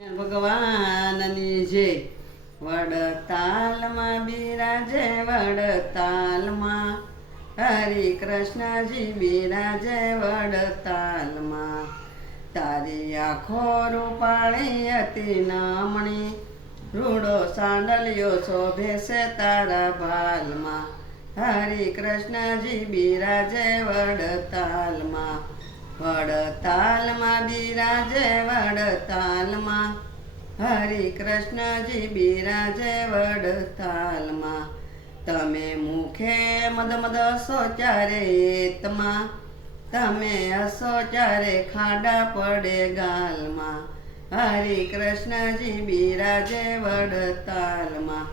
ભગવાનની જય. વડતાલમાં બિરાજે વડતાલમાં, હરિ કૃષ્ણજી બિરાજે વડતાલમાં. તારી આંખો રૂપાળી અતિ નમણી, રૂડો સાંડલિયો શોભે છે તારા ભાલમાં. હરિ કૃષ્ણજી બિરાજે વડતાલમાં. વડતાલમાં બિરાજે વડતાલમાં, હરિ કૃષ્ણજી બિરાજે વડતાલમાં. તમે મુખે મદ મદ હસો ચારે એતમાં, તમે હસો ચારે ખાડા પડે ગાલમાં. હરિ કૃષ્ણજી બિરાજે વડતાલમાં.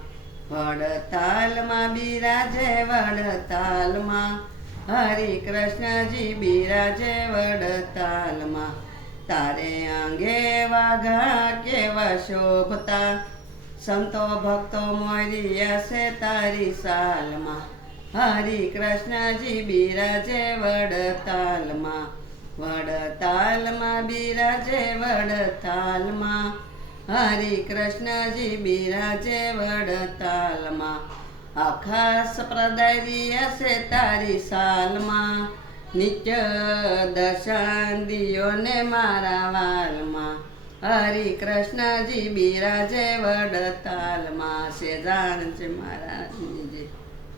વડતાલમાં બિરાજે વડતાલમાં, હરિ કૃષ્ણજી બિરાજે વડતાલમાં. તારે આંગે વાઘા કેવા શોભતા, સંતો ભક્તો મોર્યા છે તારી સાલમાં. હરિ કૃષ્ણજી બિરાજે વડતાલમાં. વડતાલમાં બિરાજે વડતાલમાં, હરિ કૃષ્ણજી બિરાજે વડતાલમાં. આખા સંપ્રદાય છે તારી સાલમાં, નિત્ય દર્શન દિયો ને મારા વાલમાં. હરિ કૃષ્ણજી બિરાજે વડતાલમાં. સેજાન છે મારા